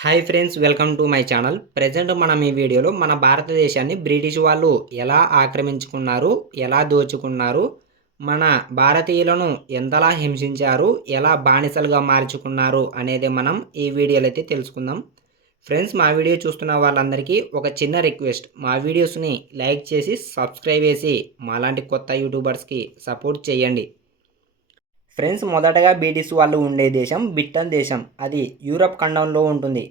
Hi friends welcome to my channel. Present మనం ఈ వీడియోలో మన భారతదేశాన్ని బ్రిటిష్ వాళ్ళు ఎలా ఆక్రమించుకున్నారు ఎలా దోచుకున్నారు మన భారతీయులను ఎంతలా హింసించారు ఎలా బానిసలుగా మార్చుకున్నారు అనేది మనం ఈ వీడియోలో అయితే తెలుసుకుందాం. ఫ్రెండ్స్ మా వీడియో చూస్తున్న వాళ్ళందరికీ ఒక చిన్న రిక్వెస్ట్. మా వీడియోస్ని లైక్ చేసి సబ్స్క్రైబ్ చేసి మాలాంటి కొత్త యూట్యూబర్స్కి సపోర్ట్ చేయండి. ఫ్రెండ్స్ మొదటగా బ్రిటిష్ వాళ్ళు ఉండే దేశం బ్రిటన్ దేశం. అది యూరప్ ఖండంలో ఉంటుంది.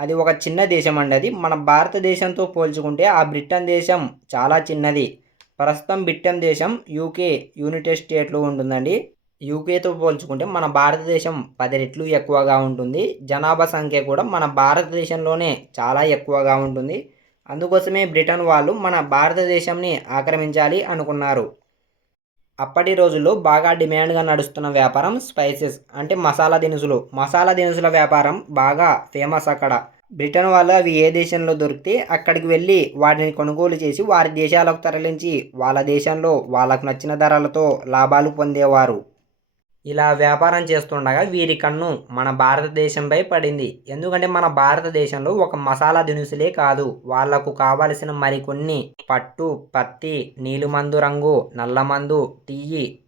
అది ఒక చిన్న దేశం అండి అది. మన భారతదేశంతో పోల్చుకుంటే ఆ బ్రిటన్ దేశం చాలా చిన్నది. ప్రస్తుతం బ్రిటన్ దేశం యూకే యునైటెడ్ స్టేట్లో ఉంటుందండి. యూకేతో పోల్చుకుంటే మన భారతదేశం పది రెట్లు ఎక్కువగా ఉంటుంది. జనాభా సంఖ్య కూడా మన భారతదేశంలోనే చాలా ఎక్కువగా ఉంటుంది. అందుకోసమే బ్రిటన్ వాళ్ళు మన భారతదేశంని ఆక్రమించాలి అనుకున్నారు. అప్పటి రోజుల్లో బాగా డిమాండ్గా నడుస్తున్న వ్యాపారం స్పైసెస్ అంటే మసాలా దినుసులు. మసాలా దినుసుల వ్యాపారం బాగా ఫేమస్ అక్కడ. బ్రిటన్ వాళ్ళు అవి ఏ దేశంలో దొరికితే అక్కడికి వెళ్ళి వాటిని కొనుగోలు చేసి వారి దేశాలకు తరలించి వాళ్ళ దేశంలో వాళ్ళకు నచ్చిన ధరలతో లాభాలు పొందేవారు. ఇలా వ్యాపారం చేస్తుండగా వీరి కన్ను మన భారతదేశంపై పడింది. ఎందుకంటే మన భారతదేశంలో ఒక మసాలా దినుసులే కాదు. వాళ్ళకు కావలసిన మరికొన్ని పట్టు పత్తి నీలిమందు రంగు నల్లమందు టీ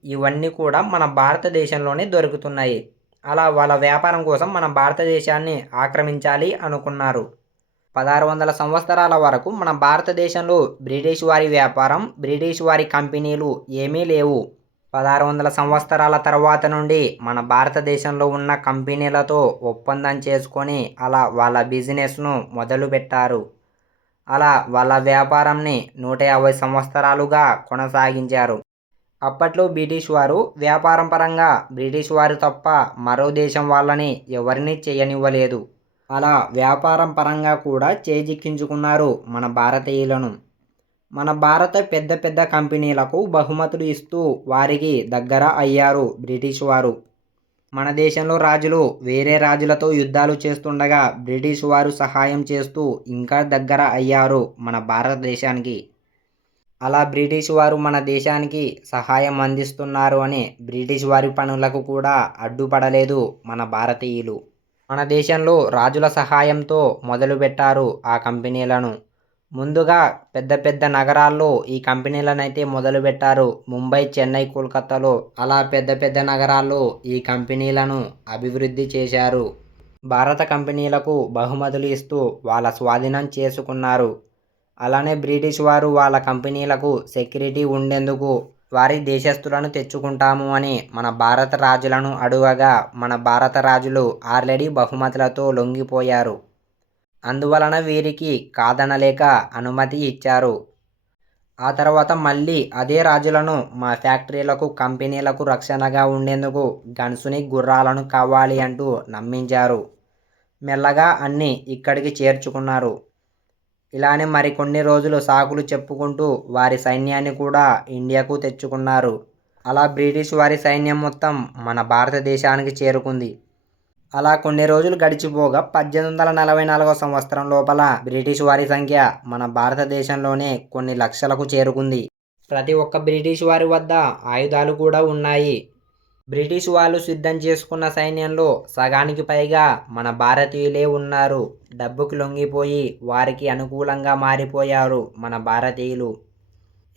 ఇవన్నీ కూడా మన భారతదేశంలోనే దొరుకుతున్నాయి. అలా వాళ్ళ వ్యాపారం కోసం మన భారతదేశాన్ని ఆక్రమించాలి అనుకున్నారు. పదహారు వందల సంవత్సరాల వరకు మన భారతదేశంలో బ్రిటిష్ వారి వ్యాపారం బ్రిటిష్ వారి కంపెనీలు ఏమీ లేవు. పదహారు వందల సంవత్సరాల తర్వాత నుండి మన భారతదేశంలో ఉన్న కంపెనీలతో ఒప్పందం చేసుకొని అలా వాళ్ళ బిజినెస్ను మొదలుపెట్టారు. అలా వాళ్ళ వ్యాపారంని నూట యాభై సంవత్సరాలుగా కొనసాగించారు. అప్పట్లో బ్రిటిష్ వారు వ్యాపారం పరంగా బ్రిటిష్ వారు తప్ప మరో దేశం వాళ్ళని ఎవరిని చేయనివ్వలేదు. అలా వ్యాపారం పరంగా కూడా చేజిక్కించుకున్నారు మన భారతీయులను. మన భారత పెద్ద పెద్ద కంపెనీలకు బహుమతులు ఇస్తూ వారికి దగ్గర అయ్యారు బ్రిటిష్ వారు. మన దేశంలో రాజులు వేరే రాజులతో యుద్ధాలు చేస్తుండగా బ్రిటిష్ వారు సహాయం చేస్తూ ఇంకా దగ్గర అయ్యారు మన భారతదేశానికి. అలా బ్రిటిష్ వారు మన దేశానికి సహాయం అందిస్తున్నారు అని బ్రిటిష్ వారి పనులకు కూడా అడ్డుపడలేదు మన భారతీయులు. మన దేశంలో రాజుల సహాయంతో మొదలుపెట్టారు ఆ కంపెనీలను. ముందుగా పెద్ద పెద్ద నగరాల్లో ఈ కంపెనీలను అయితే మొదలుపెట్టారు. ముంబై చెన్నై కోల్కతాలో అలా పెద్ద పెద్ద నగరాల్లో ఈ కంపెనీలను అభివృద్ధి చేశారు. భారత కంపెనీలకు బహుమతులు ఇస్తూ వాళ్ళ స్వాధీనం చేసుకున్నారు. అలానే బ్రిటిష్ వారు వాళ్ళ కంపెనీలకు సెక్యూరిటీ ఉండేందుకు వారి దేశస్తులను తెచ్చుకుంటాము అని మన భారత రాజులను అడుగగా మన భారత రాజులు ఆల్రెడీ బహుమతులతో లొంగిపోయారు. అందువలన వీరికి కాదనలేక అనుమతి ఇచ్చారు. ఆ తర్వాత మళ్ళీ అదే రాజులను మా ఫ్యాక్టరీలకు కంపెనీలకు రక్షణగా ఉండేందుకు గన్సుని గుర్రాలను కావాలి అంటూ నమ్మించారు. మెల్లగా అన్నీ ఇక్కడికి చేర్చుకున్నారు. ఇలానే మరికొన్ని రోజులు సాకులు చెప్పుకుంటూ వారి సైన్యాన్ని కూడా ఇండియాకు తెచ్చుకున్నారు. అలా బ్రిటిష్ వారి సైన్యం మొత్తం మన భారతదేశానికి చేరుకుంది. అలా కొన్ని రోజులు గడిచిపోగా పద్దెనిమిది వందల నలభై నాలుగో సంవత్సరం లోపల బ్రిటిష్ వారి సంఖ్య మన భారతదేశంలోనే కొన్ని లక్షలకు చేరుకుంది. ప్రతి ఒక్క బ్రిటిష్ వారి వద్ద ఆయుధాలు కూడా ఉన్నాయి. బ్రిటిష్ వాళ్ళు సిద్ధం చేసుకున్న సైన్యంలో సగానికి పైగా మన భారతీయులే ఉన్నారు. డబ్బుకు లొంగిపోయి వారికి అనుకూలంగా మారిపోయారు మన భారతీయులు.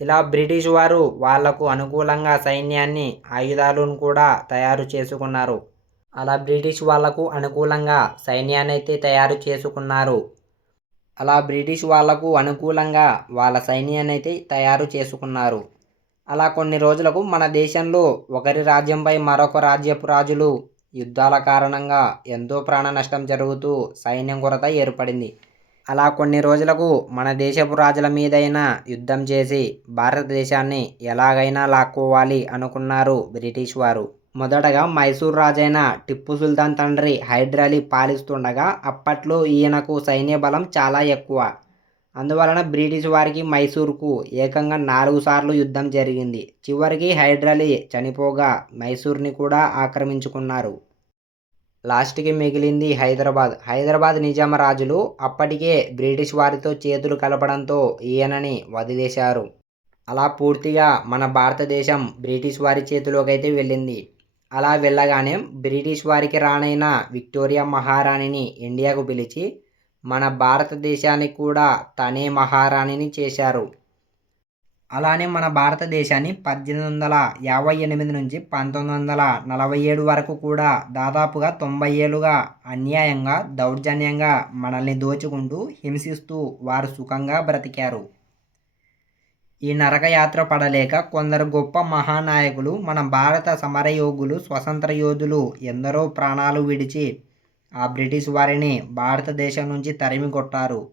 ఇలా బ్రిటిష్ వారు వాళ్ళకు అనుకూలంగా సైన్యాన్ని ఆయుధాలను కూడా తయారు చేసుకున్నారు. అలా బ్రిటిష్ వాళ్ళకు అనుకూలంగా సైన్యాన్నైతే తయారు చేసుకున్నారు. అలా బ్రిటిష్ వాళ్ళకు అనుకూలంగా వాళ్ళ సైన్యాన్నైతే తయారు చేసుకున్నారు. అలా కొన్ని రోజులకు మన దేశంలో ఒకరి రాజ్యంపై మరొక రాజ్యపు రాజులు యుద్ధాల కారణంగా ఎంతో ప్రాణ నష్టం జరుగుతూ సైన్యం కొరత ఏర్పడింది. అలా కొన్ని రోజులకు మన దేశపు రాజుల మీదైనా యుద్ధం చేసి భారతదేశాన్ని ఎలాగైనా లాక్కోవాలి అనుకున్నారు బ్రిటిష్ వారు. మొదటగా మైసూర్ రాజైన టిప్పు సుల్తాన్ తండ్రి హైదరాలీ పాలిస్తుండగా అప్పట్లో ఈయనకు సైన్య బలం చాలా ఎక్కువ. అందువలన బ్రిటిష్ వారికి మైసూర్కు ఏకంగా నాలుగు సార్లు యుద్ధం జరిగింది. చివరికి హైడ్రాలీ చనిపోగా మైసూర్ని కూడా ఆక్రమించుకున్నారు. లాస్ట్కి మిగిలింది హైదరాబాద్. హైదరాబాద్ నిజామ రాజులు అప్పటికే బ్రిటిష్ వారితో చేతులు కలపడంతో ఈయనని వదిలేశారు. అలా పూర్తిగా మన భారతదేశం బ్రిటిష్ వారి చేతిలోకి అయితే వెళ్ళింది. అలా వెళ్ళగానే బ్రిటిష్ వారికి రానైన విక్టోరియా మహారాణిని ఇండియాకు పిలిచి మన భారతదేశానికి కూడా తనే మహారాణిని చేశారు. అలానే మన భారతదేశాన్ని పద్దెనిమిది వందల యాభై ఎనిమిది నుంచి పంతొమ్మిది వందల నలభై ఏడు వరకు కూడా దాదాపుగా తొంభై ఏళ్ళుగా అన్యాయంగా దౌర్జన్యంగా మనల్ని దోచుకుంటూ హింసిస్తూ వారు సుఖంగా బ్రతికారు. ఈ నరకయాత్ర పడలేక కొందరు గొప్ప మహానాయకులు మన భారత సమరయోగులు స్వతంత్ర యోధులు ఎందరో ప్రాణాలు విడిచి ఆ బ్రిటిష్ వారిని భారతదేశం నుంచి తరిమి కొట్టారు.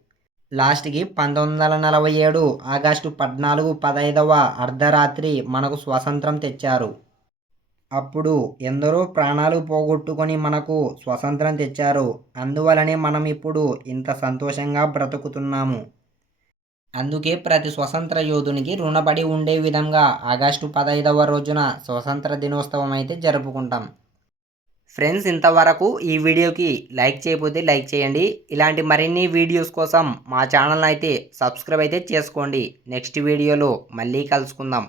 లాస్ట్కి పంతొమ్మిది వందల నలభై ఏడు ఆగస్టు పద్నాలుగు పదైదవ అర్ధరాత్రి మనకు స్వతంత్రం తెచ్చారు. అప్పుడు ఎందరో ప్రాణాలు పోగొట్టుకొని మనకు స్వతంత్రం తెచ్చారు. అందువలనే మనం ఇప్పుడు ఇంత సంతోషంగా బ్రతుకుతున్నాము. అందుకే ప్రతి స్వతంత్ర యోధునికి రుణపడి ఉండే విధంగా ఆగస్టు పదహైదవ రోజున స్వతంత్ర దినోత్సవం అయితే జరుపుకుంటాం. ఫ్రెండ్స్ ఇంతవరకు ఈ వీడియోకి లైక్ చేయకపోతే లైక్ చేయండి. ఇలాంటి మరిన్ని వీడియోస్ కోసం మా ఛానల్ అయితే సబ్స్క్రైబ్ అయితే చేసుకోండి. నెక్స్ట్ వీడియోలో మళ్ళీ కలుసుకుందాం.